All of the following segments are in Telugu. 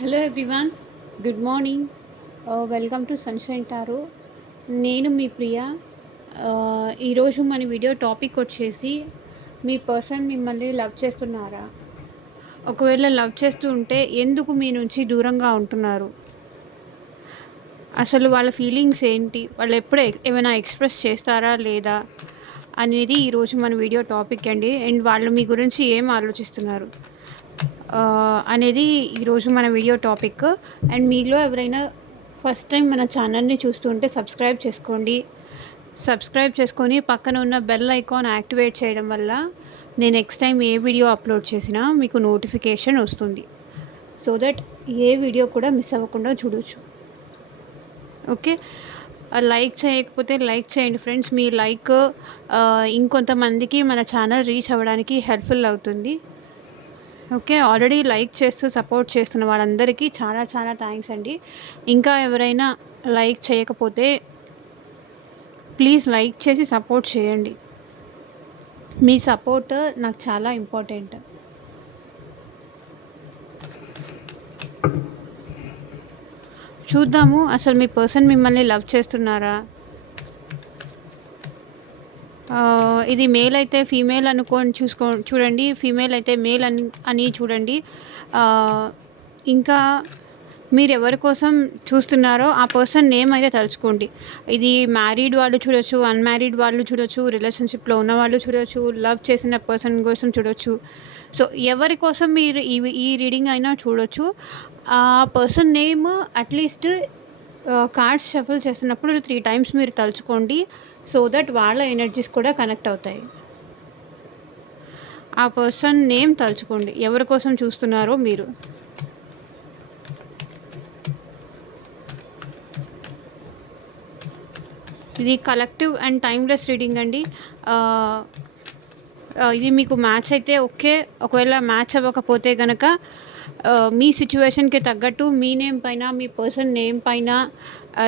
Hello everyone, good morning. Welcome to sunshine tarot. నేను మీ ప్రియ. ఈరోజు మన వీడియో టాపిక్ వచ్చేసి, మీ పర్సన్ మిమ్మల్ని లవ్ చేస్తున్నారా? ఒకవేళ లవ్ చేస్తూ ఉంటే ఎందుకు మీ నుంచి దూరంగా ఉంటున్నారు? అసలు వాళ్ళ ఫీలింగ్స్ ఏంటి? వాళ్ళు ఎప్పుడు ఏమైనా ఎక్స్ప్రెస్ చేస్తారా లేదా అనేది ఈరోజు మన వీడియో టాపిక్ అండి. అండ్ వాళ్ళు మీ గురించి ఏం ఆలోచిస్తున్నారు అనేది ఈరోజు మన వీడియో టాపిక్. అండ్ మీలో ఎవరైనా ఫస్ట్ టైం మన ఛానల్ని చూస్తుంటే సబ్స్క్రైబ్ చేసుకోండి. సబ్స్క్రైబ్ చేసుకొని పక్కన ఉన్న బెల్ ఐకాన్ యాక్టివేట్ చేయడం వల్ల నేను నెక్స్ట్ టైం ఏ వీడియో అప్లోడ్ చేసినా మీకు నోటిఫికేషన్ వస్తుంది. సో దట్ ఏ వీడియో కూడా మిస్ అవ్వకుండా చూడొచ్చు. ఓకే, లైక్ చేయకపోతే లైక్ చేయండి ఫ్రెండ్స్. మీ లైక్ ఇంకొంతమందికి మన ఛానల్ రీచ్ అవ్వడానికి హెల్ప్ఫుల్ అవుతుంది. ఓకే, ఆల్రెడీ లైక్ చేస్తూ సపోర్ట్ చేస్తున్న వాళ్ళందరికీ చాలా చాలా థ్యాంక్స్ అండి. ఇంకా ఎవరైనా లైక్ చేయకపోతే ప్లీజ్ లైక్ చేసి సపోర్ట్ చేయండి. మీ సపోర్ట్ నాకు చాలా ఇంపార్టెంట్. చూద్దాము, అసలు మీ పర్సన్ మిమ్మల్ని లవ్ చేస్తున్నారా? ఇది మేల్ అయితే ఫీమేల్ అనుకోని చూడండి, ఫీమేల్ అయితే మేల్ అని చూడండి. ఇంకా మీరు ఎవరి కోసం చూస్తున్నారో ఆ పర్సన్ నేమ్ అయితే తలుచుకోండి. ఇది మ్యారీడ్ వాళ్ళు చూడొచ్చు, అన్మ్యారీడ్ వాళ్ళు చూడొచ్చు, రిలేషన్షిప్లో ఉన్న వాళ్ళు చూడొచ్చు, లవ్ చేసిన పర్సన్ కోసం చూడొచ్చు. సో ఎవరి కోసం మీరు ఈ రీడింగ్ అయినా చూడొచ్చు. ఆ person name at least cards shuffle చేస్తున్నప్పుడు 3 టైమ్స్ మీరు తలుచుకోండి. సో దట్ వాళ్ళ ఎనర్జీస్ కూడా కనెక్ట్ అవుతాయి. ఆ పర్సన్ నేమ్ తలుచుకోండి, ఎవరి కోసం చూస్తున్నారో మీరు. ఇది కలెక్టివ్ అండ్ టైమ్లెస్ రీడింగ్ అండి. ఇది మీకు మ్యాచ్ అయితే ఓకే, ఒకవేళ మ్యాచ్ అవ్వకపోతే కనుక మీ సిచ్యువేషన్కి తగ్గట్టు మీ నేమ్ పైన, మీ పర్సన్ నేమ్ పైన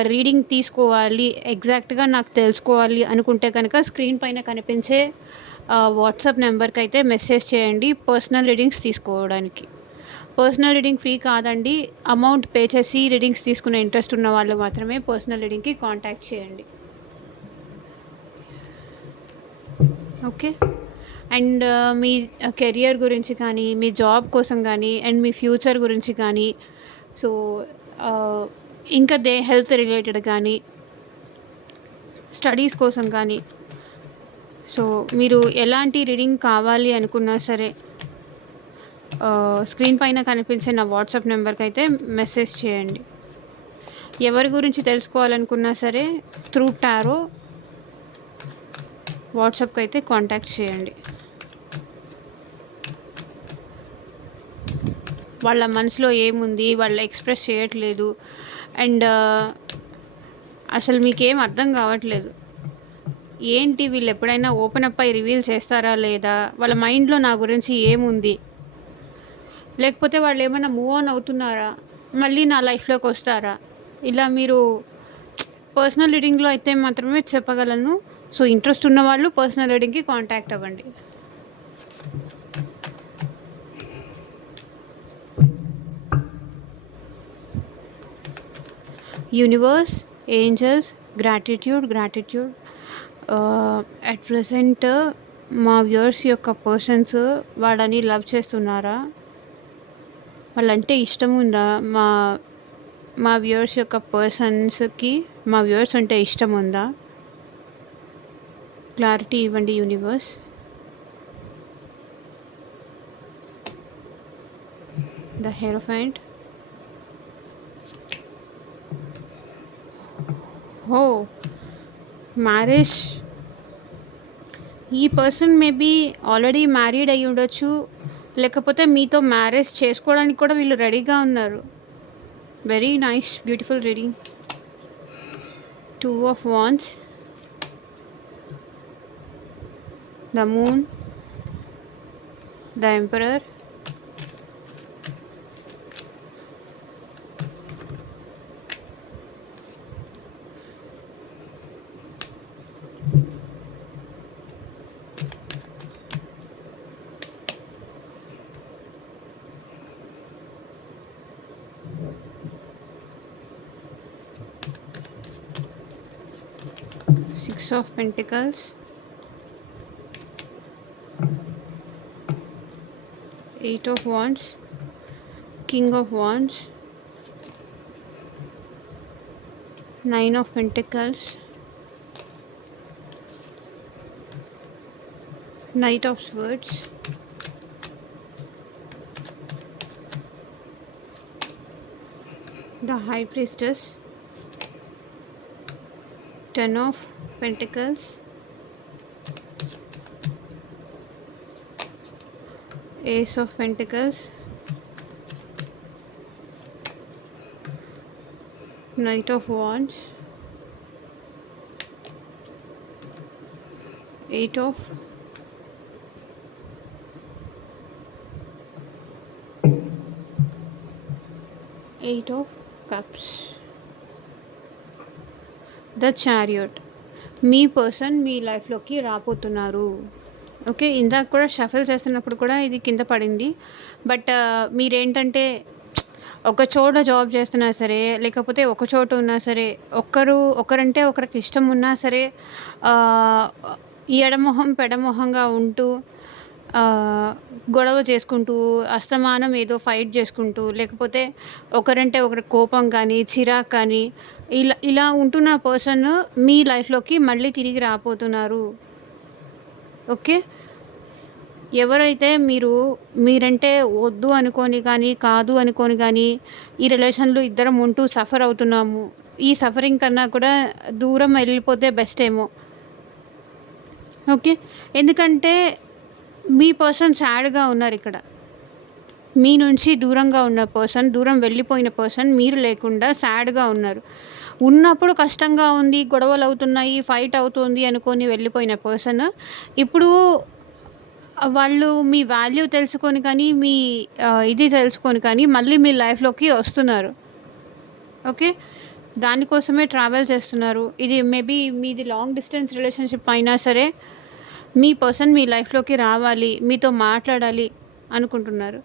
రీడింగ్ తీసుకోవాలి, ఎగ్జాక్ట్గా నాకు తెలుసుకోవాలి అనుకుంటే కనుక స్క్రీన్ పైన కనిపించే వాట్సాప్ నెంబర్కి అయితే మెసేజ్ చేయండి పర్సనల్ రీడింగ్స్ తీసుకోవడానికి. పర్సనల్ రీడింగ్ ఫ్రీ కాదండి, అమౌంట్ పే చేసి రీడింగ్స్ తీసుకునే ఇంట్రెస్ట్ ఉన్న వాళ్ళు మాత్రమే పర్సనల్ రీడింగ్కి కాంటాక్ట్ చేయండి. ఓకే, అండ్ మీ కెరియర్ గురించి కానీ, మీ జాబ్ కోసం కానీ, అండ్ మీ ఫ్యూచర్ గురించి కానీ, సో ఇంకా హెల్త్ రిలేటెడ్ కానీ, స్టడీస్ కోసం కానీ, సో మీరు ఎలాంటి రీడింగ్ కావాలి అనుకున్నా సరే స్క్రీన్ పైన కనిపించే నా వాట్సాప్ నెంబర్కి అయితే మెసేజ్ చేయండి. ఎవరి గురించి తెలుసుకోవాలనుకున్నా సరే త్రూ టారో వాట్సాప్కి అయితే కాంటాక్ట్ చేయండి. వాళ్ళ మనసులో ఏముంది, వాళ్ళు ఎక్స్ప్రెస్ చేయట్లేదు, అండ్ అసలు మీకేం అర్థం కావట్లేదు. ఏంటి వీళ్ళు ఎప్పుడైనా ఓపెన్ అప్ అయి రివీల్ చేస్తారా లేదా, వాళ్ళ మైండ్లో నా గురించి ఏముంది, లేకపోతే వాళ్ళు ఏమైనా మూవ్ ఆన్ అవుతున్నారా, మళ్ళీ నా లైఫ్లోకి వస్తారా, ఇలా మీరు పర్సనల్ రీడింగ్లో అయితే మాత్రమే చెప్పగలను. సో ఇంట్రెస్ట్ ఉన్న వాళ్ళు పర్సనల్ రీడింగ్కి కాంటాక్ట్ అవ్వండి. Universe, angels, gratitude. At present మా వ్యూవర్స్ యొక్క పర్సన్స్ వాళ్ళని లవ్ చేస్తున్నారా? వాళ్ళంటే ఇష్టం ఉందా? మా వ్యూవర్స్ యొక్క పర్సన్స్కి మా వ్యూవర్స్ అంటే ఇష్టం ఉందా? క్లారిటీ ఇవ్వండి యూనివర్స్. The hierophant. హో, మ్యారేజ్. ఈ పర్సన్ మేబీ ఆల్రెడీ మ్యారీడ్ అయ్యి ఉండొచ్చు, లేకపోతే మీతో మ్యారేజ్ చేసుకోవడానికి కూడా వీళ్ళు రెడీగా ఉన్నారు. Very nice, beautiful reading. 2 of Wands, the Moon, the Emperor, Ace of Pentacles, Eight of Wands, King of Wands, Nine of Pentacles, Knight of Swords, the High Priestess, Ten of Pentacles, Ace of Pentacles, Knight of Wands, Eight of Cups, the chariot. మీ పర్సన్ మీ లైఫ్లోకి రాబోతున్నారు. ఓకే, ఇందాక కూడా షఫల్ చేస్తున్నప్పుడు కూడా ఇది కింద పడింది. బట్ మీరేంటంటే ఒక చోట జాబ్ చేస్తున్నా సరే, లేకపోతే ఒక చోట ఉన్నా సరే, ఒకరంటే ఒకరికి ఇష్టం ఉన్నా సరే, ఎడమొహం పెడమొహంగా ఉంటూ గొడవ చేసుకుంటూ, అస్తమానం ఏదో ఫైట్ చేసుకుంటూ, లేకపోతే ఒకరంటే ఒకరి కోపం కానీ చిరాకు కానీ ఇలా ఉంటున్న పర్సన్ మీ లైఫ్లోకి మళ్ళీ తిరిగి రాబోతున్నారు. ఓకే, ఎవరైతే మీరంటే వద్దు అనుకొని కానీ కాదు అనుకొని కానీ ఈ రిలేషన్లో ఇద్దరం ఉంటూ సఫర్ అవుతున్నాము, ఈ సఫరింగ్ కన్నా కూడా దూరం వెళ్ళిపోతే బెస్ట్ ఏమో. ఓకే, ఎందుకంటే మీ పర్సన్ సాడ్గా ఉన్నారు ఇక్కడ. మీ నుంచి దూరంగా ఉన్న పర్సన్, దూరం వెళ్ళిపోయిన పర్సన్ మీరు లేకుండా సాడ్గా ఉన్నారు. ఉన్నప్పుడు కష్టంగా ఉంది, గొడవలు అవుతున్నాయి, ఫైట్ అవుతుంది అనుకొని వెళ్ళిపోయిన పర్సన్ ఇప్పుడు వాళ్ళు మీ వాల్యూ తెలుసుకొని కానీ మీ ఇది తెలుసుకొని కానీ మళ్ళీ మీ లైఫ్లోకి వస్తున్నారు. ఓకే, దానికోసమే ట్రావెల్ చేస్తున్నారు. ఇది మేబీ మీది లాంగ్ డిస్టెన్స్ రిలేషన్షిప్ అయినా సరే మీ పర్సన్ మీ లైఫ్లోకి రావాలి, మీతో మాట్లాడాలి అనుకుంటున్నారు.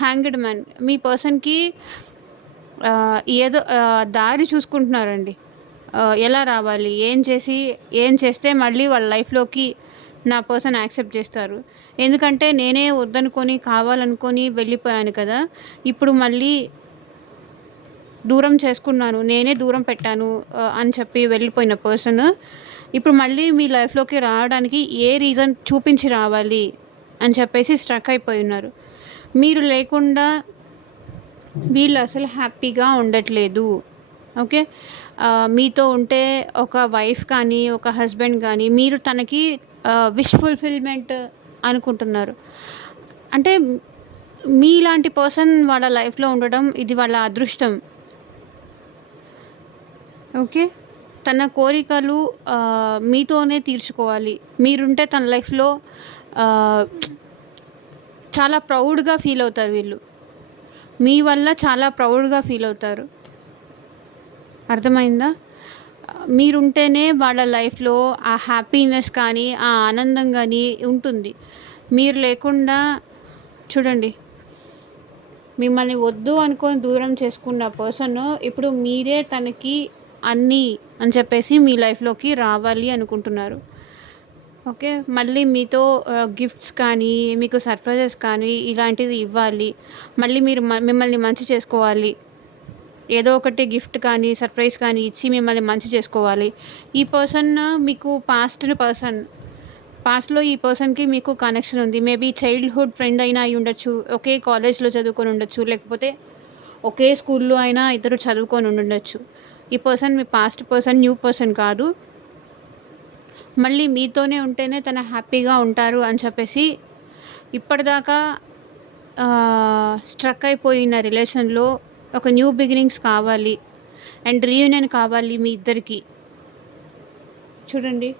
హ్యాంగ్డ్ మ్యాన్, మీ పర్సన్కి ఏదో దారి చూసుకుంటున్నారండి. ఎలా రావాలి, ఏం చేస్తే మళ్ళీ వాళ్ళ లైఫ్లోకి నా పర్సన్ యాక్సెప్ట్ చేస్తారు. ఎందుకంటే నేనే వద్దనుకొని కావాలనుకొని వెళ్ళిపోయాను కదా, ఇప్పుడు మళ్ళీ దూరం చేసుకున్నాను, నేనే దూరం పెట్టాను అని చెప్పి వెళ్ళిపోయిన పర్సన్ ఇప్పుడు మళ్ళీ మీ లైఫ్లోకి రావడానికి ఏ రీజన్ చూపించి రావాలి అని చెప్పేసి స్ట్రక్ అయిపోయి ఉన్నారు. మీరు లేకుండా వీళ్ళు అసలు హ్యాపీగా ఉండట్లేదు. ఓకే, మీతో ఉంటే ఒక వైఫ్ కానీ ఒక హస్బెండ్ కానీ మీరు తనకి విష్ ఫుల్ఫిల్మెంట్ అనుకుంటున్నారు. అంటే మీలాంటి పర్సన్ వాళ్ళ లైఫ్లో ఉండడం ఇది వాళ్ళ అదృష్టం. ఓకే, తన కోరికలు మీతోనే తీర్చుకోవాలి. మీరుంటే తన లైఫ్లో చాలా ప్రౌడ్గా ఫీల్ అవుతారు. వీళ్ళు మీ వల్ల చాలా ప్రౌడ్గా ఫీల్ అవుతారు. అర్థమైందా? మీరుంటేనే వాళ్ళ లైఫ్లో ఆ హ్యాపీనెస్ కానీ ఆ ఆనందం కానీ ఉంటుంది. మీరు లేకుండా చూడండి, మిమ్మల్ని వద్దు అనుకొని దూరం చేసుకున్న పర్సన్ ఇప్పుడు మీరే తనకి అన్నీ అని చెప్పేసి మీ లైఫ్లోకి రావాలి అనుకుంటున్నారు. ఓకే, మళ్ళీ మీతో గిఫ్ట్స్ కానీ మీకు సర్ప్రైజెస్ కానీ ఇలాంటివి ఇవ్వాలి, మళ్ళీ మిమ్మల్ని మంచి చేసుకోవాలి, ఏదో ఒకటి గిఫ్ట్ కానీ సర్ప్రైజ్ కానీ ఇచ్చి మిమ్మల్ని మంచి చేసుకోవాలి. ఈ పర్సన్ మీకు పాస్ట్లో ఈ పర్సన్కి మీకు కనెక్షన్ ఉంది. మేబీ చైల్డ్హుడ్ ఫ్రెండ్ అయినా అయి ఉండొచ్చు, ఒకే కాలేజ్లో చదువుకొని ఉండొచ్చు, లేకపోతే ఒకే స్కూల్లో అయినా ఇద్దరు చదువుకొని ఉండొచ్చు. ఈ పర్సన్ మీ పాస్ట్ పర్సన్, న్యూ పర్సన్ కాదు. మళ్ళీ మీతోనే ఉంటేనే తన హ్యాపీగా ఉంటారు అని చెప్పేసి ఇప్పటిదాకా స్ట్రక్ అయిపోయిన రిలేషన్లో ఒక న్యూ బిగినింగ్స్ కావాలి అండ్ రీయూనియన్ కావాలి మీ ఇద్దరికి. చూడండి,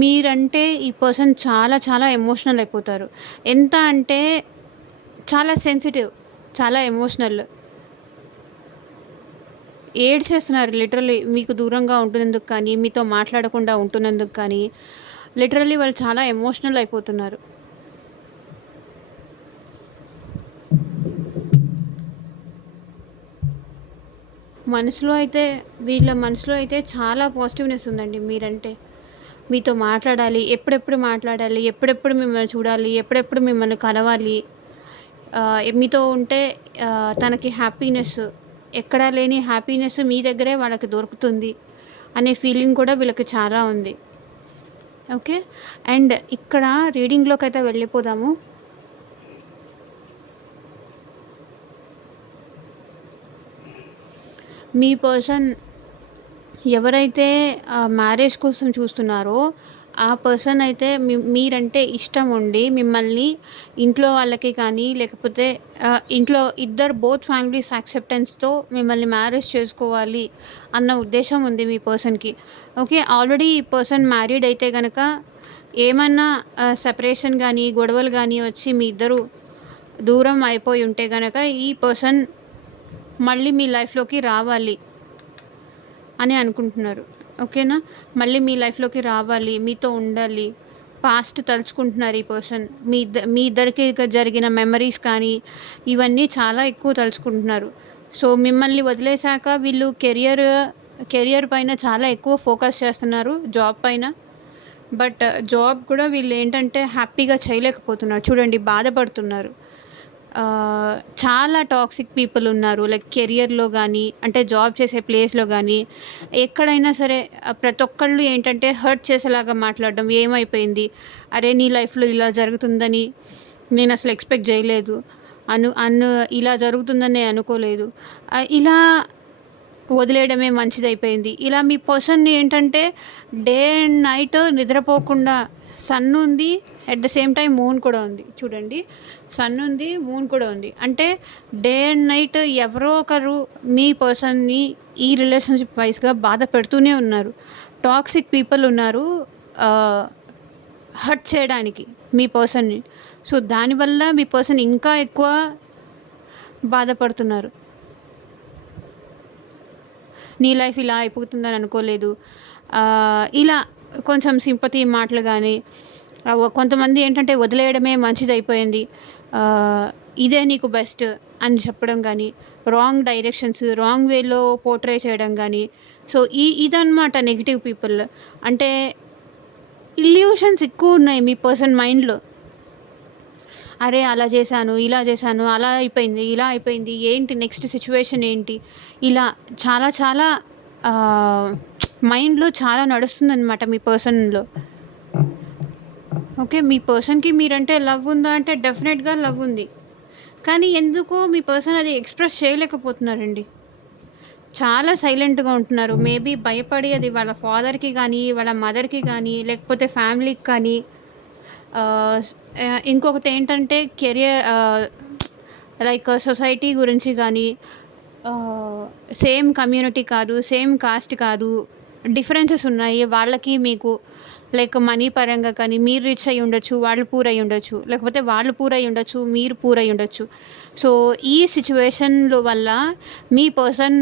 మీరంటే ఈ పర్సన్ చాలా చాలా ఎమోషనల్ అయిపోతారు. ఎంత అంటే చాలా సెన్సిటివ్, చాలా ఎమోషనల్. ఏడ్చేస్తున్నారు లిటరల్లీ మీకు దూరంగా ఉంటున్నందుకు కానీ, మీతో మాట్లాడకుండా ఉంటున్నందుకు కానీ. లిటరల్లీ వాళ్ళు చాలా ఎమోషనల్ అయిపోతున్నారు. వీళ్ళ మనసులో అయితే చాలా పాజిటివ్నెస్ ఉందండి మీరంటే. మీతో మాట్లాడాలి, ఎప్పుడెప్పుడు మాట్లాడాలి, ఎప్పుడెప్పుడు మిమ్మల్ని చూడాలి, ఎప్పుడెప్పుడు మిమ్మల్ని కలవాలి. మీతో ఉంటే తనకి హ్యాపీనెస్, ఎక్కడా లేని హ్యాపీనెస్ మీ దగ్గరే వాళ్ళకి దొరుకుతుంది అనే ఫీలింగ్ కూడా వీళ్ళకి చాలా ఉంది. ఓకే. అండ్ ఇక్కడ రీడింగ్‌లోకైతే వెళ్ళిపోదాము. మీ పర్సన్ ఎవరైతే మ్యారేజ్ కోసం చూస్తున్నారో ఆ పర్సన్ అయితే మీరంటే ఇష్టం ఉండి మిమ్మల్ని ఇంట్లో వాళ్ళకి కానీ లేకపోతే ఇంట్లో ఇద్దరు బోత్ ఫ్యామిలీస్ యాక్సెప్టెన్స్‌తో మిమ్మల్ని మ్యారేజ్ చేసుకోవాలి అన్న ఉద్దేశం ఉంది మీ పర్సన్‌కి. ఓకే. ఆల్రెడీ ఈ పర్సన్ మ్యారీడ్ అయితే గనక ఏమన్నా సెపరేషన్ గానీ, గొడవలు గానీ వచ్చి మీ ఇద్దరు దూరం అయిపోయి ఉంటే గనక ఈ పర్సన్ మళ్ళీ మీ లైఫ్‌లోకి రావాలి అని అనుకుంటున్నారు. ఓకేనా. మళ్ళీ మీ లైఫ్‌లోకి రావాలి, మీతో ఉండాలి. పాస్ట్ తలుచుకుంటున్నారు ఈ పర్సన్. మీ ఇద్దరికి జరిగిన మెమరీస్ కానీ ఇవన్నీ చాలా ఎక్కువ తలుచుకుంటున్నారు. సో మిమ్మల్ని వదిలేసాక వీళ్ళు కెరియర్ పైన చాలా ఎక్కువ ఫోకస్ చేస్తున్నారు, జాబ్ పైన. బట్ జాబ్ కూడా వీళ్ళు ఏంటంటే హ్యాపీగా చేయలేకపోతున్నారు. చూడండి, బాధపడుతున్నారు. చాలా టాక్సిక్ పీపుల్ ఉన్నారు. లైక్ కెరియర్‌లో గానీ, అంటే జాబ్ చేసే ప్లేస్‌లో గానీ, ఎక్కడైనా సరే ప్రతి ఒక్కళ్ళు ఏంటంటే హర్ట్ చేసేలాగా మాట్లాడడం. ఏమైపోయింది? అరే! నీ లైఫ్‌లో ఇలా జరుగుతుందని నేనసలు ఎక్స్‌పెక్ట్ జేయలేదు. ఇలా జరుగుతుందని నేను అనుకోలేదు. ఇలా వదిలేయడమే మంచిదైపోయింది. ఇలా మీ పర్సన్‌ని ఏంటంటే డే అండ్ నైట్ నిద్రపోకుండా, సన్ ఉంది, at the same time moon కూడా ఉంది. చూడండి, సన్ ఉంది, మూన్ కూడా ఉంది. అంటే డే అండ్ నైట్ ఎవరో ఒకరు మీ పర్సన్‌ని ఈ రిలేషన్‌షిప్ వైస్‌గా బాధ పెడుతూనే ఉన్నారు. టాక్సిక్ పీపుల్ ఉన్నారు హర్ట్ చేయడానికి మీ పర్సన్‌ని. సో దానివల్ల మీ పర్సన్ ఇంకా ఎక్కువ బాధపడుతున్నారు. నీ లైఫ్ ఇలా అయిపోతుందని అనుకోలేదు. ఇలా కొంచెం సింపతి మాటలు కానీ, కొంతమంది ఏంటంటే వదిలేయడమే మంచిదైపోయింది, ఇదే నీకు బెస్ట్ అని చెప్పడం కానీ, రాంగ్ డైరెక్షన్స్, రాంగ్ వేలో పోర్ట్రే చేయడం కానీ. సో ఇదన్నమాట నెగిటివ్ పీపుల్. అంటే ఇల్యూషన్స్ ఎక్కువ ఉన్నాయి మీ పర్సన్ మైండ్లో. అరే! అలా చేశాను, ఇలా చేశాను, అలా అయిపోయింది, ఇలా అయిపోయింది, ఏంటి నెక్స్ట్ సిచ్యువేషన్ ఏంటి? ఇలా చాలా చాలా మైండ్‌లో చాలా నడుస్తుందనమాట మీ పర్సన్‌లో. ఓకే. మీ పర్సన్‌కి మీరంటే లవ్ ఉందా అంటే డెఫినెట్‌గా లవ్ ఉంది. కానీ ఎందుకో మీ పర్సన్ అది ఎక్స్‌ప్రెస్ చేయలేకపోతున్నారండి. చాలా సైలెంట్‌గా ఉంటున్నారు. మేబీ భయపడి అది వాళ్ళ ఫాదర్‌కి కానీ, వాళ్ళ మదర్‌కి కానీ, లేకపోతే ఫ్యామిలీకి కానీ. ఇంకొకటి ఏంటంటే లైక్ సొసైటీ గురించి కానీ, సేమ్ కమ్యూనిటీ కాదు, సేమ్ కాస్ట్ కాదు, డిఫరెన్సెస్ ఉన్నాయి వాళ్ళకి మీకు. లైక్ మనీ పరంగా కానీ మీరు రిచ్ అయ్యి ఉండొచ్చు, వాళ్ళు పూర్ అయ్యి ఉండొచ్చు, లేకపోతే వాళ్ళు పూర్ అయ్యి ఉండొచ్చు, మీరు పూర్ అయ్యి ఉండొచ్చు. సో ఈ సిచ్యువేషన్‌లో వల్ల మీ పర్సన్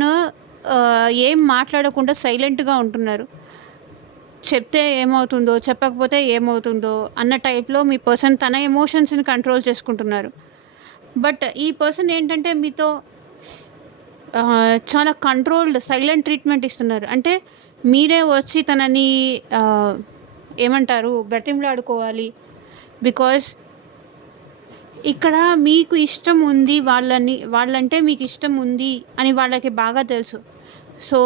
ఏం మాట్లాడకుండా సైలెంట్‌గా ఉంటున్నారు. చెప్తే ఏమవుతుందో, చెప్పకపోతే ఏమవుతుందో అన్న టైప్‌లో మీ పర్సన్ తన ఎమోషన్స్‌ని కంట్రోల్ చేసుకుంటున్నారు. బట్ ఈ పర్సన్ ఏంటంటే మీతో చాలా కంట్రోల్డ్, సైలెంట్ ట్రీట్మెంట్ ఇస్తున్నారు. అంటే మీరే వచ్చి తనని ఏమంటారు, బ్రతిమలాడుకోవాలి. బికాజ్ ఇక్కడ మీకు ఇష్టం ఉంది, వాళ్ళంటే మీకు ఇష్టం ఉంది అని వాళ్ళకి బాగా తెలుసు. సో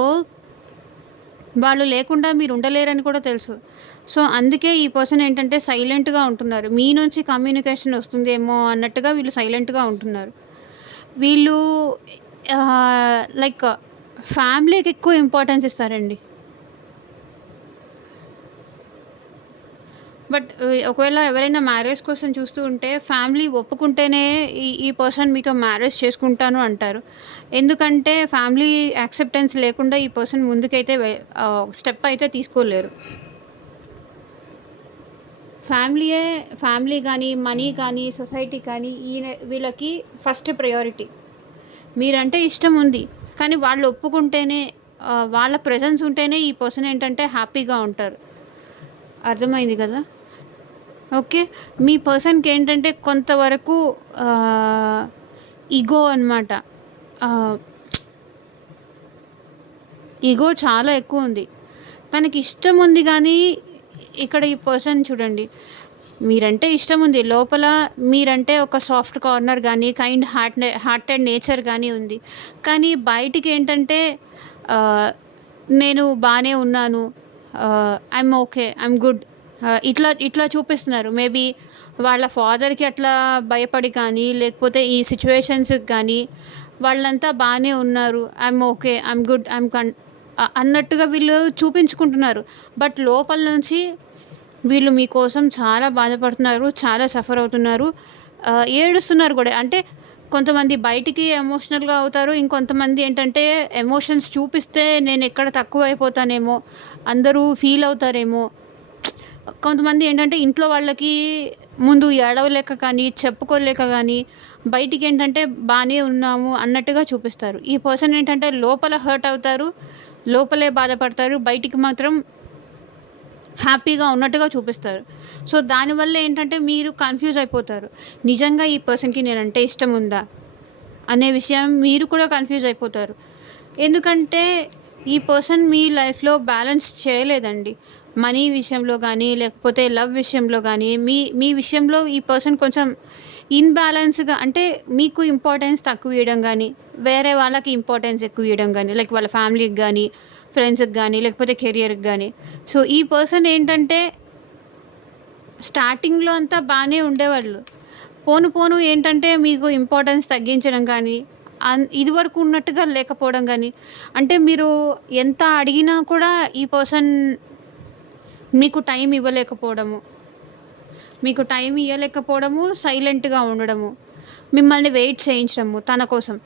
వాళ్ళు లేకుండా మీరు ఉండలేరని కూడా తెలుసు. సో అందుకే ఈ పర్సన్ ఏంటంటే సైలెంట్‌గా ఉంటున్నారు. మీ నుంచి కమ్యూనికేషన్ వస్తుందేమో అన్నట్టుగా వీళ్ళు సైలెంట్‌గా ఉంటున్నారు. వీళ్ళు లైక్ ఫ్యామిలీకి ఎక్కువ ఇంపార్టెన్స్ ఇస్తారండి. బట్ ఒకవేళ ఎవరైనా మ్యారేజ్ కోసం చూస్తూ ఉంటే ఫ్యామిలీ ఒప్పుకుంటేనే ఈ పర్సన్ మీతో మ్యారేజ్ చేసుకుంటాను అంటారు. ఎందుకంటే ఫ్యామిలీ యాక్సెప్టెన్స్ లేకుండా ఈ పర్సన్ ముందుకైతే స్టెప్ అయితే తీసుకోలేరు. ఫ్యామిలీ కానీ, మనీ కానీ, సొసైటీ కానీ వీళ్ళకి ఫస్ట్ ప్రయారిటీ. మీరంటే ఇష్టం ఉంది, కానీ వాళ్ళు ఒప్పుకుంటేనే, వాళ్ళ ప్రెజెన్స్ ఉంటేనే ఈ పర్సన్ ఏంటంటే హ్యాపీగా ఉంటారు. అర్థమైంది కదా. ఓకే. మీ పర్సన్‌కి ఏంటంటే కొంతవరకు ఇగో అనమాట. ఇగో చాలా ఎక్కువ ఉంది. తనకి ఇష్టం ఉంది కానీ ఇక్కడ ఈ పర్సన్ చూడండి, మీరంటే ఇష్టం ఉంది. లోపల మీరంటే ఒక సాఫ్ట్ కార్నర్ గానీ, కైండ్ హార్టెడ్ నేచర్ గానీ ఉంది. కానీ బయటికేంటంటే నేను బానే ఉన్నాను. I'm okay. I'm good. ఇట్లా చూపిస్తున్నారు. మేబీ వాళ్ళ ఫాదర్‌కి అట్లా భయపడి కానీ, లేకపోతే ఈ సిట్యుయేషన్స్‌కి కానీ వాళ్ళంతా బానే ఉన్నారు. I'm okay. I'm good. అన్నట్టుగా వీళ్ళు చూపించుకుంటున్నారు. బట్ లోపల నుంచి వీళ్ళు మీకోసం చాలా బాధపడుతున్నారు. చాలా సఫర్ అవుతున్నారు. ఏడుస్తున్నారు గూడా. అంటే కొంతమంది బయటికి ఎమోషనల్‌గా అవుతారు. ఇంకొంతమంది ఏంటంటే ఎమోషన్స్ చూపిస్తే నేనెక్కడ తక్కువైపోతానేమో, అందరూ ఫీల్ అవుతారేమో. కొంతమంది ఏంటంటే ఇంట్లో వాళ్ళకి ముందు ఏడవలేక కానీ, చెప్పుకోలేక గానీ, బయటికేంటంటే బానే ఉన్నాము అన్నట్టుగా చూపిస్తారు. ఈ పర్సన్ ఏంటంటే లోపల హర్ట్ అవుతారు. లోపలే బాధపడతారు. బయటికి మాత్రం హ్యాపీగా ఉన్నట్టుగా చూపిస్తారు. సో, దానివల్ల ఏంటంటే మీరు కన్‌ఫ్యూజ్ అయిపోతారు. నిజంగా ఈ పర్సన్‌కి నేనంటే ఇష్టం ఉందా? అనే విషయం మీరు కూడా కన్‌ఫ్యూజ్ అయిపోతారు. ఎందుకంటే ఈ పర్సన్ మీ లైఫ్‌లో బ్యాలెన్స్ చేయలేదండి. మనీ విషయంలో గానీ, లేకపోతే లవ్ విషయంలో గానీ, మీ మీ విషయంలో ఈ పర్సన్ కొంచెం ఇన్‌బ్యాలెన్స్‌గా, అంటే మీకు ఇంపార్టెన్స్ తక్కువియ్యడం గానీ, వేరే వాళ్ళకి ఇంపార్టెన్స్ ఎక్కువియ్యడం గానీ, లైక్ వాళ్ళ ఫ్యామిలీకి గానీ, ఫ్రెండ్స్‌కి గానీ, లేకపోతే కెరియర్‌కి గానీ. సో, ఈ పర్సన్ ఏంటంటే స్టార్టింగ్‌లో అంతా బానే ఉండేవాళ్ళు. పోను పోను ఏంటంటే మీకు ఇంపార్టెన్స్ తగ్గించడం కానీ, ఇదివరకు ఉన్నట్టుగా లేకపోవడం గానీ, అంటే మీరు ఎంత అడిగినా కూడా ఈ పర్సన్ మీకు టైం ఇవ్వలేకపోవడము, సైలెంట్‌గా ఉండడము, మిమ్మల్ని వెయిట్ చేయించడము తన కోసం,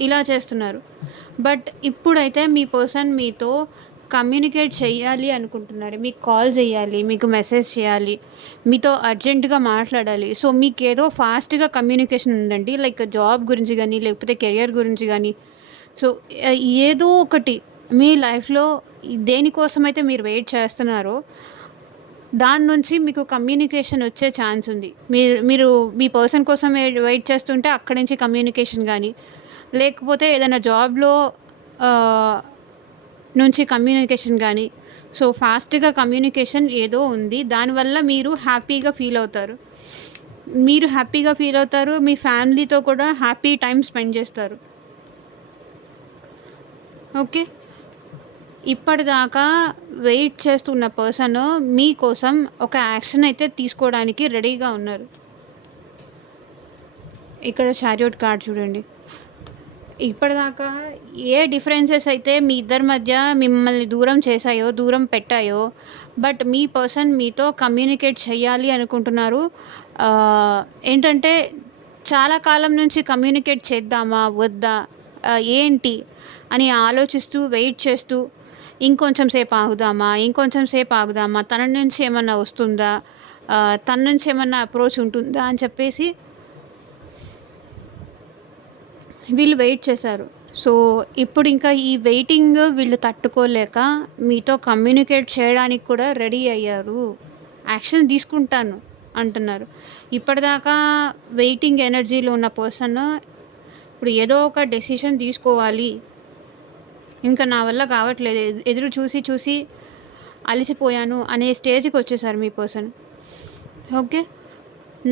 ఇలా చేస్తున్నారు. బట్ ఇప్పుడైతే మీ పర్సన్ మీతో కమ్యూనికేట్ చేయాలి అనుకుంటున్నారు. మీకు కాల్ చేయాలి, మీకు మెసేజ్ చేయాలి, మీతో అర్జెంట్‌గా మాట్లాడాలి. సో, మీకేదో ఫాస్ట్‌గా కమ్యూనికేషన్ ఉందండి. లైక్ జాబ్ గురించి గానీ, లేకపోతే కెరియర్ గురించి గానీ. సో, ఏదో ఒకటి మీ లైఫ్‌లో దేనికోసమైతే మీరు వెయిట్ చేస్తున్నారో, దాని నుంచి మీకు కమ్యూనికేషన్ వచ్చే ఛాన్స్ ఉంది. మీరు మీరు మీ పర్సన్ కోసం వెయిట్ చేస్తుంటే అక్కడి నుంచి కమ్యూనికేషన్ గానీ, లేకపోతే ఏదైనా జాబ్‌లో ఆహ్, నుంచి కమ్యూనికేషన్ గానీ. సో, ఫాస్ట్‌గా కమ్యూనికేషన్ ఏదో ఉంది. దానివల్ల మీరు హ్యాపీగా ఫీల్ అవుతారు. మీ ఫ్యామిలీతో కూడా హ్యాపీ టైమ్ స్పెండ్ చేస్తారు. ఓకే. ఇప్పటిదాకా వెయిట్ చేస్తున్న పర్సన్ మీకోసం ఒక యాక్షన్ అయితే తీసుకోవడానికి రెడీగా ఉన్నారు. ఇక్కడ చారియట్ కార్డ్ చూడండి. ఇప్పటిదాకా ఏ డిఫరెన్సెస్ అయితే మీ ఇద్దరి మధ్య మిమ్మల్ని దూరం చేశాయో, దూరం పెట్టాయో, బట్ మీ పర్సన్ మీతో కమ్యూనికేట్ చేయాలి అనుకుంటున్నారు. ఏంటంటే చాలా కాలం నుంచి కమ్యూనికేట్ చేద్దామా? వద్దా? ఏంటి? అని ఆలోచిస్తూ, వెయిట్ చేస్తూ, ఇంకొంచెం సేపు ఆగుదామా? తన నుంచి ఏమన్నా వస్తుందా? తన నుంచి ఏమన్నా అప్రోచ్ ఉంటుందా? అని చెప్పేసి వీళ్ళు వెయిట్ చేశారు. సో, ఇప్పుడు ఇంకా ఈ వెయిటింగ్ వీళ్ళు తట్టుకోలేక మీతో కమ్యూనికేట్ చేయడానికి కూడా రెడీ అయ్యారు. యాక్షన్ తీసుకుంటాను అంటున్నారు. ఇప్పటిదాకా వెయిటింగ్ ఎనర్జీలో ఉన్న పర్సన్ ఇప్పుడు ఏదో ఒక డెసిషన్ తీసుకోవాలి. ఇంకా నా వల్ల కావట్లేదు. ఎదురు చూసి చూసి అలసిపోయాను అనే స్టేజ్‌కి వచ్చేసారు మీ person. Okay.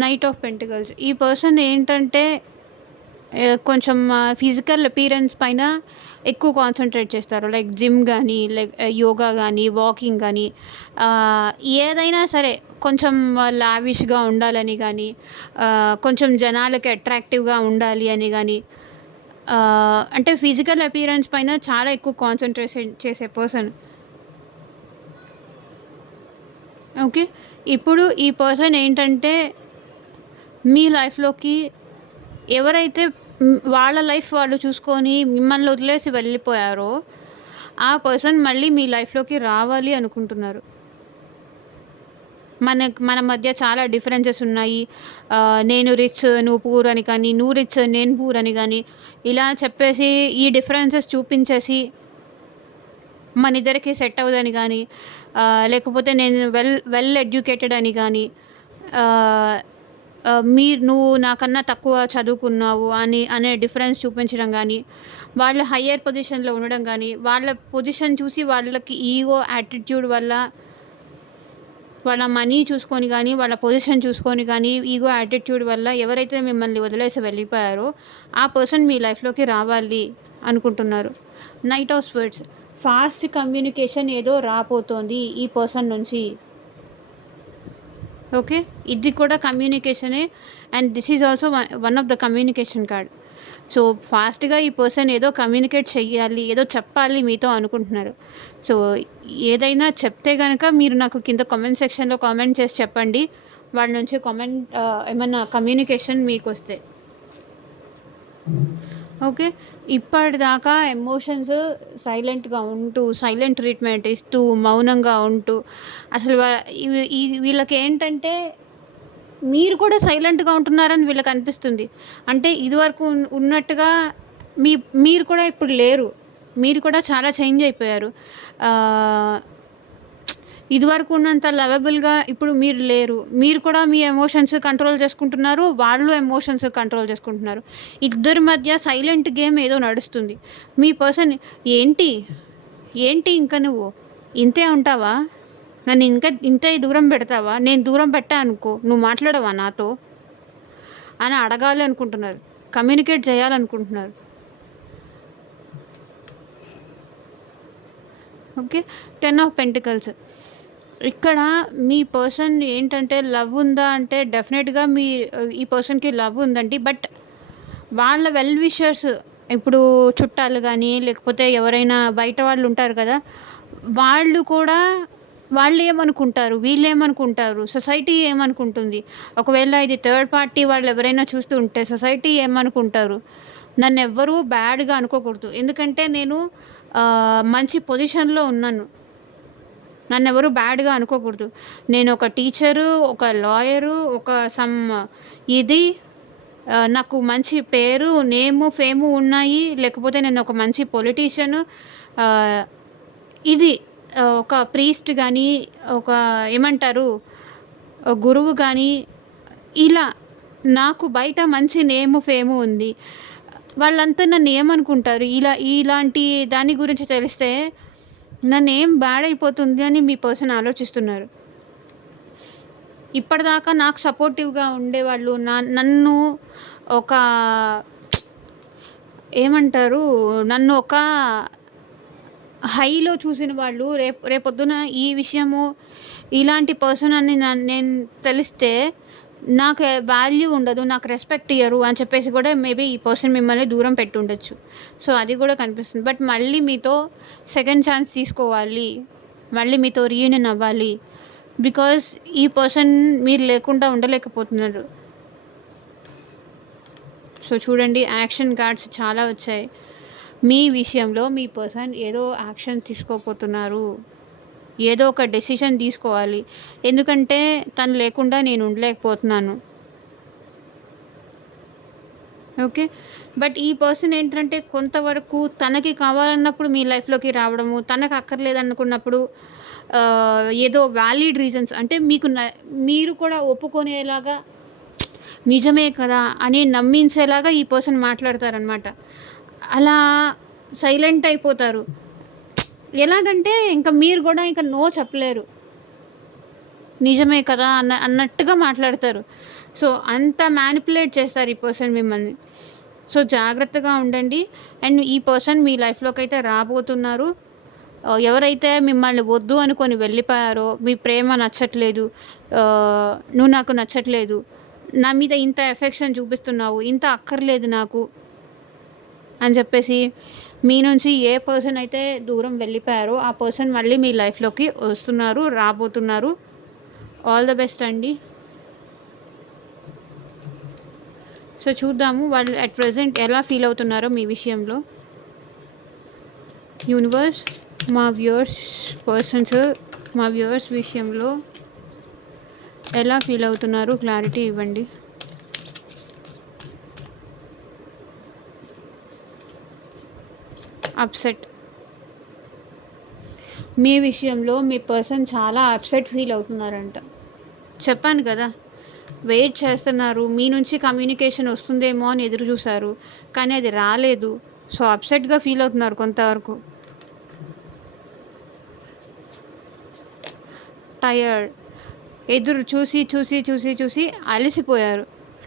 Knight of pentacles. ఈ పర్సన్ ఏంటంటే కొంచెం ఫిజికల్ అపియరెన్స్ పైన ఎక్కువ కాన్సంట్రేట్ చేస్తారు. లైక్ జిమ్ గానీ, లైక్ యోగా గానీ, వాకింగ్ గానీ, ఏదైనా సరే కొంచెం లావిష్‌గా ఉండాలని గానీ, కొంచెం జనాలకి అట్రాక్టివ్‌గా ఉండాలి అని గానీ, అంటే ఫిజికల్ అపియరెన్స్ పైన చాలా ఎక్కువ కాన్సంట్రేషన్ చేసే పర్సన్. ఓకే. ఇప్పుడు ఈ పర్సన్ ఏంటంటే మీ లైఫ్‌లోకి ఎవరైతే వాళ్ళ లైఫ్ వాళ్ళు చూసుకొని మిమ్మల్ని వదిలేసి వెళ్ళిపోయారో, ఆ పర్సన్ మళ్ళీ మీ లైఫ్‌లోకి రావాలి అనుకుంటున్నారు. మన మధ్య చాలా డిఫరెన్సెస్ ఉన్నాయి. నేను రిచ్, నువ్వు పూర్ అని కానీ, నువ్వు రిచ్, నేను పూర్ అని కానీ, ఇలా చెప్పేసి ఈ డిఫరెన్సెస్ చూపించేసి మనిద్దరికీ సెట్ అవ్వదని కానీ, లేకపోతే నేను వెల్ ఎడ్యుకేటెడ్ అని కానీ, నువ్వు నాకన్నా తక్కువ చదువుకున్నావు అనే డిఫరెన్స్ చూపించడం కానీ, వాళ్ళు హయ్యర్ పొజిషన్‌లో ఉండడం కానీ, వాళ్ళ పొజిషన్ చూసి వాళ్ళకి ఈగో, యాటిట్యూడ్ వల్ల వాళ్ళ మనీ చూసుకొని గానీ, వాళ్ళ పొజిషన్ చూసుకొని గానీ, ఈగో యాటిట్యూడ్ వల్ల ఎవరైతే మిమ్మల్ని వదిలేసి వెళ్ళిపోయారో, ఆ పర్సన్ మీ లైఫ్‌లోకి రావాలి అనుకుంటున్నారు. Knight of swords fast communication ఏదో రాబోతోంది ఈ పర్సన్ నుంచి. ఓకే. ఇది కూడా కమ్యూనికేషనే. And this is also one of the communication card. So, ఫాస్ట్‌గా ఈ పర్సన్ ఏదో కమ్యూనికేట్ చెయ్యాలి, ఏదో చెప్పాలి మీతో అనుకుంటున్నారు. సో, ఏదైనా చెప్తే గనక మీరు నాకు కింద కామెంట్ సెక్షన్‌లో కామెంట్ చేసి చెప్పండి. వాళ్ళ నుంచి ఏమన్నా కమ్యూనికేషన్ మీకొస్తే. ఓకే. ఇప్పటిదాకా ఎమోషన్స్ సైలెంట్‌గా ఉంటూ, సైలెంట్ ట్రీట్మెంట్ ఇస్తూ, మౌనంగా ఉంటూ అసలు వీళ్ళకేంటంటే మీరు కూడా సైలెంట్‌గా ఉంటున్నారని వీళ్ళకనిపిస్తుంది. అంటే ఇదివరకు ఉన్నట్టుగా మీ మీరు కూడా ఇప్పుడు లేరు. మీరు కూడా చాలా చేంజ్ అయిపోయారు. ఇదివరకు ఉన్నంత లవబుల్‌గా ఇప్పుడు మీరు లేరు. మీరు కూడా మీ ఎమోషన్స్ కంట్రోల్ చేసుకుంటున్నారు. వాళ్ళు ఎమోషన్స్ కంట్రోల్ చేసుకుంటున్నారు. ఇద్దరి మధ్య సైలెంట్ గేమ్ ఏదో నడుస్తుంది. మీ పర్సన్ ఏంటి? ఏంటి ఇంక నువ్వు? ఇంతే ఉంటావా? నన్ను ఇంకా ఇంతే దూరం పెడతావా? నేను దూరం పెట్టా అనుకో, నువ్వు మాట్లాడవా నాతో? అని అడగాలి అనుకుంటున్నారు. కమ్యూనికేట్ చేయాలనుకుంటున్నారు. ఓకే. 10 of pentacles. ఇక్కడ మీ పర్సన్ ఏంటంటే లవ్ ఉందా అంటే డెఫినెట్‌గా ఈ పర్సన్‌కి లవ్ ఉందండి. బట్ వాళ్ళ వెల్ విషర్స్ ఇప్పుడు చుట్టాలు గానీ, లేకపోతే ఎవరైనా బయట వాళ్ళు ఉంటారు కదా! వాళ్ళు కూడా వాళ్ళేమనుకుంటారు? వీళ్ళేమనుకుంటారు? సొసైటీ ఏమనుకుంటుంది? ఒకవేళ ఇది థర్డ్ పార్టీ వాళ్ళు ఎవరైనా చూస్తూ ఉంటే సొసైటీ ఏమనుకుంటారు? నన్నెవ్వరూ బ్యాడ్‌గా అనుకోకూడదు. ఎందుకంటే నేను మంచి పొజిషన్‌లో ఉన్నాను. నన్నెవరు బ్యాడ్‌గా అనుకోకూడదు. నేను ఒక టీచరు, ఒక లాయరు, ఒక ఇది నాకు మంచి పేరు, నేము, ఫేము ఉన్నాయి. లేకపోతే నేను ఒక మంచి పొలిటీషియను. ఇది ఒక ప్రీస్ట్ గానీ, ఒక ఏమంటారు గురువు గానీ, ఇలా నాకు బయట మంచి నేము, ఫేము ఉంది. వాళ్ళంతా నన్నేమనుకుంటారు? ఇలాంటి దాని గురించి తెలిస్తే నన్నేం బ్యాడ్ అయిపోతుంది అని మీ పర్సన్ ఆలోచిస్తున్నారు. ఇప్పటిదాకా నాకు సపోర్టివ్‌గా ఉండేవాళ్ళు నన్ను ఒక ఏమంటారు? నన్ను ఒక హైలో చూసిన వాళ్ళు రేపొద్దున ఈ విషయము ఇలాంటి పర్సన్ అని నేను తెలిస్తే నాకు వాల్యూ ఉండదు, నాకు రెస్పెక్ట్ ఇయ్యరు అని చెప్పేసి కూడా మేబీ ఈ పర్సన్ మిమ్మల్ని దూరం పెట్టుండొచ్చు. సో, అది కూడా కనిపిస్తుంది. బట్ మళ్ళీ మీతో సెకండ్ ఛాన్స్ తీసుకోవాలి. మళ్ళీ మీతో రీయూనియన్ అవ్వాలి. బికాజ్ ఈ పర్సన్ మీరు లేకుండా ఉండలేకపోతున్నారు. సో, చూడండి యాక్షన్ కార్డ్స్ చాలా వచ్చాయి. మీ విషయంలో మీ పర్సన్ ఏదో యాక్షన్ తీసుకోపోతున్నారు. ఏదో ఒక డెసిషన్ తీసుకోవాలి. ఎందుకంటే తను లేకుండా నేను ఉండలేకపోతున్నాను. ఓకే. బట్ ఈ పర్సన్ ఏంటంటే కొంతవరకు తనకి కావాలన్నప్పుడు మీ లైఫ్‌లోకి రావడము, తనకు అక్కర్లేదనుకున్నప్పుడు ఏదో వ్యాలిడ్ రీజన్స్ అంటే మీరు కూడా ఒప్పుకునేలాగా నిజమే కదా అని నమ్మించేలాగా ఈ పర్సన్ మాట్లాడతారనమాట. అలా సైలెంట్ అయిపోతారు. ఎలాగంటే మీరు కూడా నో చెప్పలేరు. నిజమే కదా అన్నట్టుగా మాట్లాడతారు. సో, అంత మ్యానిపులేట్ చేస్తారు ఈ పర్సన్ మిమ్మల్ని. సో, జాగ్రత్తగా ఉండండి. అండ్ ఈ పర్సన్ మీ లైఫ్‌లోకైతే రాబోతున్నారు. ఎవరైతే మిమ్మల్ని వద్దు అనుకొని వెళ్ళిపోయారో, మీ ప్రేమ నచ్చట్లేదు, నువ్వు నాకు నచ్చట్లేదు, నా మీద ఇంత ఎఫెక్షన్ చూపిస్తున్నావు, ఇంత అక్కర్లేదు నాకు అని చెప్పేసి మీ నుంచి ఏ పర్సన్ అయితే దూరం వెళ్ళిపోయారో ఆ పర్సన్ మళ్ళీ మీ లైఫ్‌లోకి వస్తున్నారు, రాబోతున్నారు. ఆల్ ద బెస్ట్ అండి. సో, చూద్దాము వాళ్ళు అట్ ప్రెజెంట్ ఎలా ఫీల్ అవుతున్నారో మీ విషయంలో. యూనివర్స్ మా వ్యూవర్స్ విషయంలో ఎలా ఫీల్ అవుతున్నారు క్లారిటీ ఇవ్వండి. అప్సెట్. మీ విషయంలో మీ పర్సన్ చాలా అప్సెట్ ఫీల్ అవుతున్నారంట. చెప్పాను కదా, వెయిట్ చేస్తున్నారు. మీ నుంచి కమ్యూనికేషన్ వస్తుందేమో అని ఎదురు చూశారు, కానీ అది రాలేదు. సో, అప్సెట్‌గా ఫీల్ అవుతున్నారు కొంతవరకు. టయర్డ్. ఎదురు చూసి చూసి చూసి చూసి అలసిపోయారు,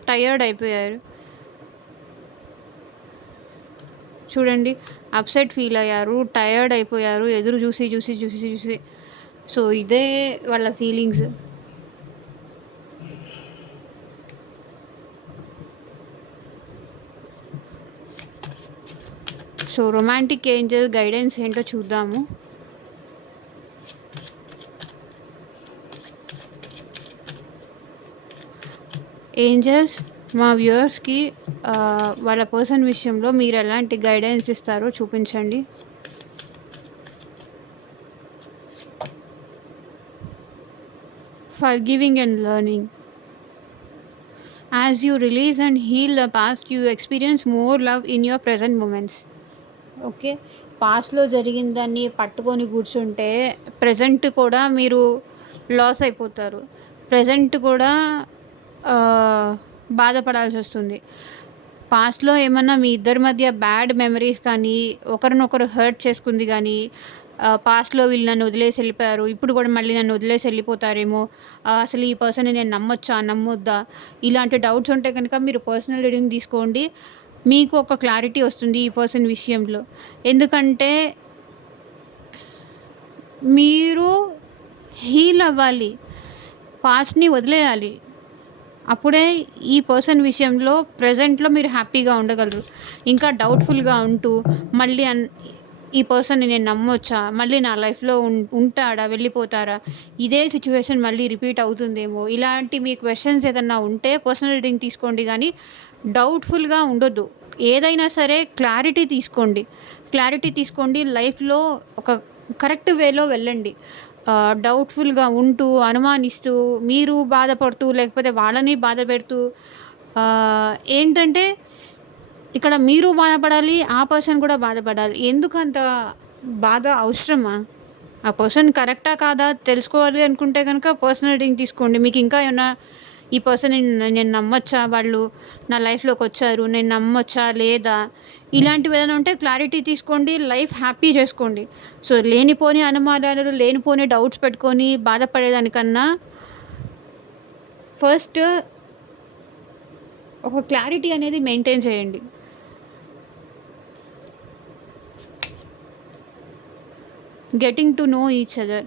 టయర్డ్ అయిపోయారు. చూడండి, అప్సెట్ ఫీల్ అయ్యారు, టయర్డ్ అయిపోయారు, ఎదురు చూసి చూసి చూసి చూసి. సో ఇదే వాళ్ళ feelings. So romantic Angel guidance ఏంటో చూద్దాము. ఏంజల్స్, మా వ్యూవర్స్కి వాళ్ళ పర్సన్ విషయంలో మీరు ఎలాంటి గైడెన్స్ ఇస్తారో చూపించండి. Forgiving and learning. As you release and heal the past, you experience more love in your present moments. Okay, పాస్ట్లో జరిగిన దాన్ని పట్టుకొని కూర్చుంటే ప్రజెంట్ కూడా మీరు లాస్ అయిపోతారు, ప్రజెంట్ కూడా బాధపడాల్సి వస్తుంది. పాస్ట్లో ఏమన్నా మీ ఇద్దరి మధ్య బ్యాడ్ మెమరీస్ కానీ, ఒకరినొకరు హర్ట్ చేసుకుంది కానీ, పాస్ట్లో వీళ్ళు నన్ను వదిలేసి వెళ్ళిపోయారు, ఇప్పుడు కూడా మళ్ళీ నన్ను వదిలేసి వెళ్ళిపోతారేమో, అసలు ఈ పర్సన్ నేను నమ్మొచ్చా నమ్మొద్దా, ఇలాంటి డౌట్స్ ఉంటే కనుక మీరు పర్సనల్ రీడింగ్ తీసుకోండి. మీకు ఒక క్లారిటీ వస్తుంది ఈ పర్సన్ విషయంలో. ఎందుకంటే మీరు హీల్ అవ్వాలి, పాస్ట్ని వదిలేయాలి. అప్పుడే ఈ పర్సన్ విషయంలో ప్రజెంట్లో మీరు హ్యాపీగా ఉండగలరు. ఇంకా డౌట్ఫుల్గా ఉంటూ మళ్ళీ ఈ పర్సన్ని నేను నమ్మొచ్చా, మళ్ళీ నా లైఫ్లో ఉంటాడా, వెళ్ళిపోతారా, ఇదే సిచ్యువేషన్ మళ్ళీ రిపీట్ అవుతుందేమో, ఇలాంటి మీ క్వశ్చన్స్ ఏదన్నా ఉంటే పర్సనల్ రీడింగ్ తీసుకోండి. కానీ డౌట్ఫుల్గా ఉండొద్దు. ఏదైనా సరే క్లారిటీ తీసుకోండి. లైఫ్లో ఒక కరెక్ట్ వేలో వెళ్ళండి. డౌట్ఫుల్గా ఉంటూ, అనుమానిస్తూ, మీరు బాధపడుతూ, లేకపోతే వాళ్ళని బాధ పెడుతూ, ఏంటంటే ఇక్కడ మీరు బాధపడాలి, ఆ పర్సన్ కూడా బాధపడాలి. ఎందుకంత బాధ అవసరమా? ఆ పర్సన్ కరెక్టా కాదా తెలుసుకోవాలి అనుకుంటే కనుక పర్సనల్ రీడింగ్ తీసుకోండి. మీకు ఇంకా ఏమన్నా ఈ పర్సన్ నేను నమ్మొచ్చా, వాళ్ళు నా లైఫ్లోకి వచ్చారు, నేను నమ్మొచ్చా లేదా, ఇలాంటివి ఏదైనా ఉంటే క్లారిటీ తీసుకోండి, లైఫ్ హ్యాపీ చేసుకోండి. సో లేనిపోని అనుమానాలు, లేనిపోని డౌట్స్ పెట్టుకొని బాధపడేదానికన్నా ఫస్ట్ ఒక క్లారిటీ అనేది మెయింటైన్ చేయండి. Getting to know each other.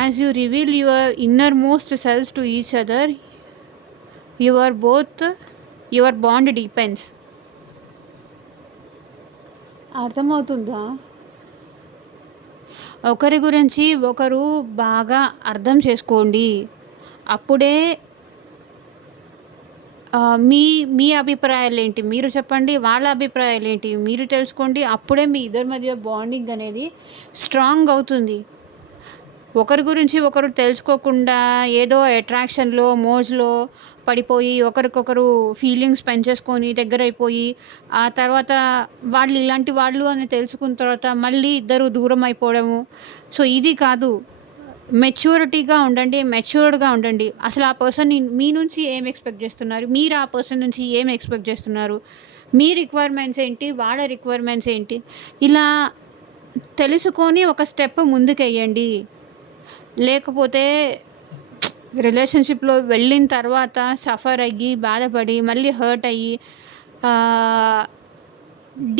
As you reveal your innermost selves to each other, your bond deepens. అర్థమవుతుందా? ఒకరి గురించి ఒకరు బాగా అర్థం చేసుకోండి. అప్పుడే మీ అభిప్రాయాలు ఏంటి మీరు చెప్పండి, వాళ్ళ అభిప్రాయాలు ఏంటి మీరు తెలుసుకోండి. అప్పుడే మీ ఇద్దరి మధ్య బాండింగ్ అనేది స్ట్రాంగ్ అవుతుంది. ఒకరి గురించి ఒకరు తెలుసుకోకుండా ఏదో అట్రాక్షన్లో, మోజులో పడిపోయి ఒకరికొకరు ఫీలింగ్స్ పెంచేసుకొని దగ్గరైపోయి, ఆ తర్వాత వాళ్ళు ఇలాంటి వాళ్ళు అని తెలుసుకున్న తర్వాత మళ్ళీ ఇద్దరు దూరం అయిపోవడము. సో ఇది కాదు. మెచ్యూరిటీగా ఉండండి, మెచ్యూర్డ్గా ఉండండి. అసలు ఆ పర్సన్ మీ నుంచి ఏం ఎక్స్పెక్ట్ చేస్తున్నారు, మీరు ఆ పర్సన్ నుంచి ఏం ఎక్స్పెక్ట్ చేస్తున్నారు, మీ రిక్వైర్మెంట్స్ ఏంటి, వాళ్ళ రిక్వైర్మెంట్స్ ఏంటి, ఇలా తెలుసుకొని ఒక స్టెప్ ముందుకెయ్యండి. లేకపోతే రిలేషన్షిప్లో వెళ్ళిన తర్వాత సఫర్ అయ్యి, బాధపడి, మళ్ళీ హర్ట్ అయ్యి,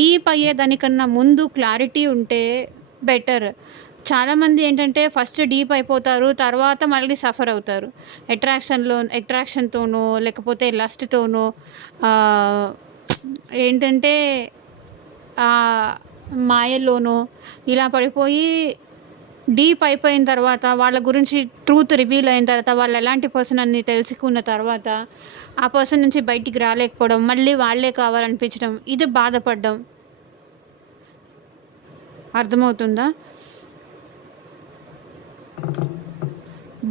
డీప్ అయ్యేదానికన్నా ముందు క్లారిటీ ఉంటే బెటర్. చాలామంది ఏంటంటే ఫస్ట్ డీప్ అయిపోతారు, తర్వాత మళ్ళీ సఫర్ అవుతారు. అట్రాక్షన్తోనో లేకపోతే లస్ట్తోనో ఏంటంటే మాయల్లోనో ఇలా పడిపోయి డీప్ అయిపోయిన తర్వాత వాళ్ళ గురించి ట్రూత్ రివీల్ అయిన తర్వాత, వాళ్ళు ఎలాంటి పర్సన్ అని తెలుసుకున్న తర్వాత ఆ పర్సన్ నుంచి బయటికి రాలేకపోవడం, మళ్ళీ వాళ్ళే కావాలనిపించడం, ఇది బాధపడడం. అర్థమవుతుందా?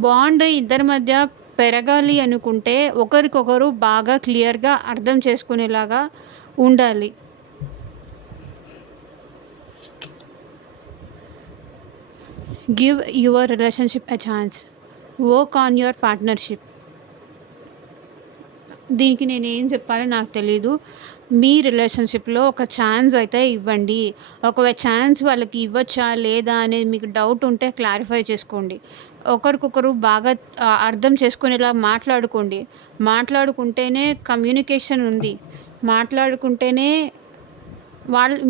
బాండ్ ఇద్దరి మధ్య పెరగాలి అనుకుంటే ఒకరికొకరు బాగా క్లియర్గా అర్థం చేసుకునేలాగా ఉండాలి. Give your relationship a chance. Work on your partnership. దీనికి నేను ఏం చెప్పాలో నాకు తెలీదు. మీ రిలేషన్షిప్లో ఒక ఛాన్స్ అయితే ఇవ్వండి. ఒకవేళ ఛాన్స్ వాళ్ళకి ఇవ్వచ్చా లేదా అనేది మీకు డౌట్ ఉంటే క్లారిఫై చేసుకోండి. ఒకరికొకరు బాగా అర్థం చేసుకునేలా మాట్లాడుకోండి. మాట్లాడుకుంటేనే కమ్యూనికేషన్ ఉంది. మాట్లాడుకుంటేనే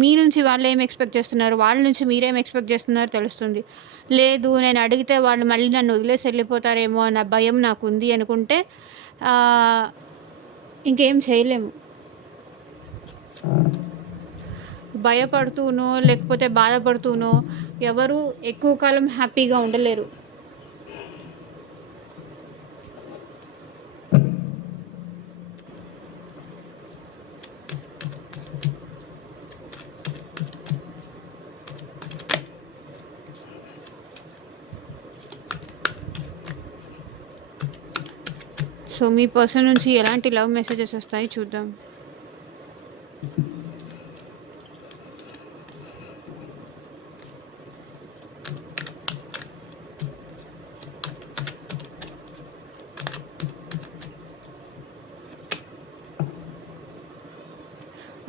మీ నుంచి వాళ్ళేం ఎక్స్‌పెక్ట్ చేస్తున్నారు, వాళ్ళ నుంచి మీరేం ఎక్స్‌పెక్ట్ చేస్తున్నారో తెలుస్తుంది. లేదు నేను అడిగితే వాళ్ళు మళ్ళీ నన్ను వదిలేసి వెళ్ళిపోతారేమో అన్న భయం నాకుంది అనుకుంటే ఆహ్, ఇంకేం చేయలేము. భయపడుతూనో, లేకపోతే బాధపడుతూనో ఎవరు ఎక్కువ కాలం హ్యాపీగా ఉండలేరు. సో, మీ పర్సన్ నుంచి ఎలాంటి లవ్ మెసేజెస్ వస్తాయి చూద్దాం.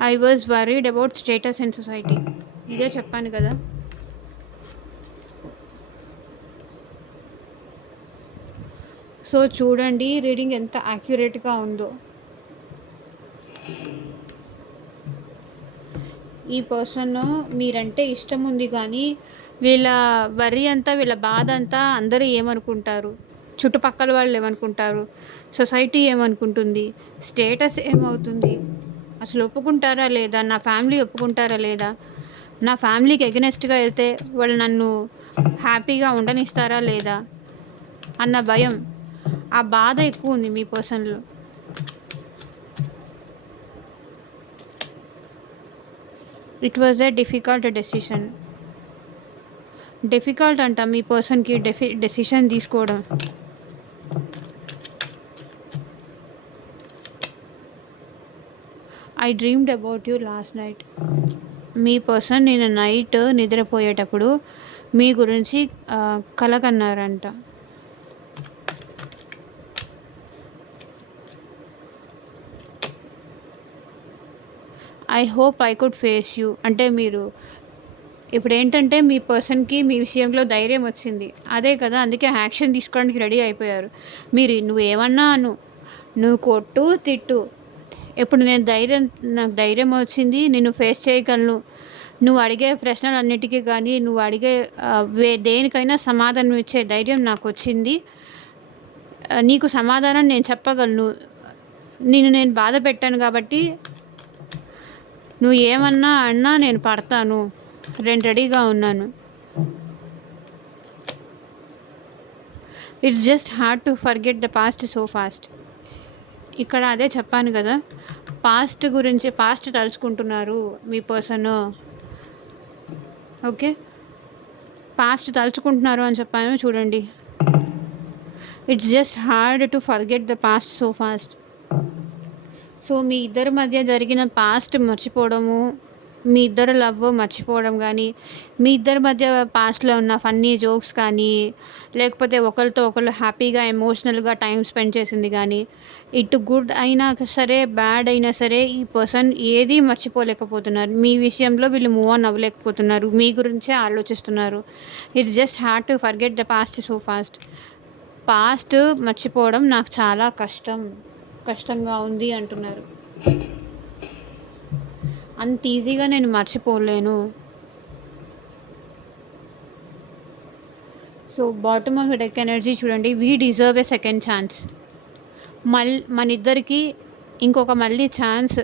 I was worried about status in society. ఇదే చెప్పాను కదా. సో చూడండి రీడింగ్ ఎంత యాక్యురేట్గా ఉందో. ఈ పర్సన్ మీరంటే ఇష్టం ఉంది కానీ వీళ్ళ వర్రీ అంతా, వీళ్ళ బాధ అంతా అందరూ ఏమనుకుంటారు, చుట్టుపక్కల వాళ్ళు ఏమనుకుంటారు, సొసైటీ ఏమనుకుంటుంది, స్టేటస్ ఏమవుతుంది, అసలు ఒప్పుకుంటారా లేదా, నా ఫ్యామిలీ ఒప్పుకుంటారా లేదా, నా ఫ్యామిలీకి ఎగనెస్ట్గా వెళ్తే వాళ్ళు నన్ను హ్యాపీగా ఉండనిస్తారా లేదా అన్న భయం, ఆ బాధ ఎక్కువ ఉంది మీ పర్సన్లో. It was a difficult decision. Difficult అంట మీ పర్సన్కి డెసిషన్ తీసుకోవడం. I dreamed about you last night. మీ పర్సన్ నిన్న నైట్ నిద్రపోయేటప్పుడు మీ గురించి కలగన్నారంట. I hope I could face you అంటే మీరు ఇప్పుడు ఏంటంటే మీ పర్సన్కి మీ విషయంలో ధైర్యం వచ్చింది, అదే కదా, అందుకే యాక్షన్ తీసుకోవడానికి రెడీ అయిపోయారు. నువ్వేమన్నా నువ్వు కొట్టు తిట్టు, ఇప్పుడు నాకు ధైర్యం వచ్చింది, నేను ఫేస్ చేయగలను, నువ్వు అడిగే ప్రశ్నలన్నిటికీ కానీ నువ్వు అడిగే దేనికైనా సమాధానం ఇచ్చే ధైర్యం నాకు వచ్చింది, నీకు సమాధానం నేను చెప్పగలను, నేను బాధ పెట్టాను కాబట్టి నువ్వు ఏమన్నా అన్నా నేను పడతాను, నేను రెడీగా ఉన్నాను. It's just hard to forget the past so fast. ఇక్కడ అదే చెప్పాను కదా, పాస్ట్ తలుచుకుంటున్నారు మీ పర్సన్. ఓకే, పాస్ట్ తలుచుకుంటున్నారు అని చెప్పాను చూడండి. It's just hard to forget the past so fast. So మీ ఇద్దరి మధ్య జరిగిన పాస్ట్ మర్చిపోవడము, మీ ఇద్దరు లవ్ మర్చిపోవడం కానీ, మీ ఇద్దరి మధ్య పాస్ట్లో ఉన్న ఫన్నీ జోక్స్ కానీ, లేకపోతే ఒకరితో ఒకరు హ్యాపీగా ఎమోషనల్గా టైం స్పెండ్ చేసింది కానీ, ఇటు గుడ్ అయినా సరే బ్యాడ్ అయినా సరే ఈ పర్సన్ ఏది మర్చిపోలేకపోతున్నారు. మీ విషయంలో వీళ్ళు మూవ్ ఆన్ అవ్వలేకపోతున్నారు, మీ గురించే ఆలోచిస్తున్నారు. It's just hard to forget the past so fast. Past మర్చిపోవడం నాకు చాలా కష్టంగా ఉంది అంటున్నారు. అంత ఈజీగా నేను మర్చిపోలేను. So bottom of deck energy చూడండి, we deserve a second chance. మన ఇద్దరికి ఇంకొక మళ్ళీ ఛాన్స్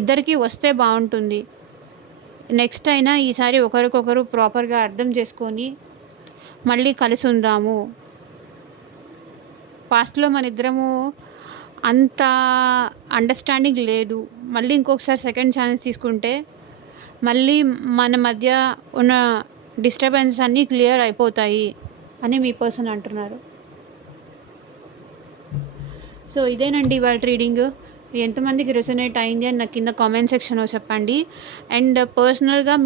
ఇద్దరికి వస్తే బాగుంటుంది. నెక్స్ట్ అయినా ఈసారి ఒకరికొకరు ప్రాపర్గా అర్థం చేసుకొని మళ్ళీ కలిసి ఉందాము. పాస్ట్లో మన ఇద్దరము అంత అండర్స్టాండింగ్ లేదు, మళ్ళీ ఇంకొకసారి సెకండ్ ఛాన్స్ తీసుకుంటే మళ్ళీ మన మధ్య ఉన్న డిస్టర్బెన్స్ అన్నీ క్లియర్ అయిపోతాయి అని మీ పర్సన్ అంటున్నారు. సో ఇదేనండి ఇవాళ రీడింగ్. ఎంతమందికి రెసొనేట్ అయింది అని నాకు కింద కామెంట్ సెక్షన్లో చెప్పండి. అండ్ పర్సనల్గా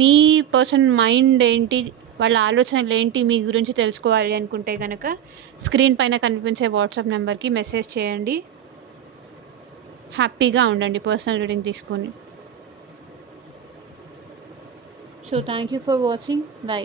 మీ పర్సన్ మైండ్ ఏంటి, వాళ్ళ ఆలోచనలు ఏంటి మీ గురించి తెలుసుకోవాలి అనుకుంటే కనుక స్క్రీన్ పైన కనిపించే వాట్సాప్ నెంబర్కి మెసేజ్ చేయండి. హ్యాపీగా ఉండండి పర్సనల్ రీడింగ్ తీసుకొని. So thank you for watching. By.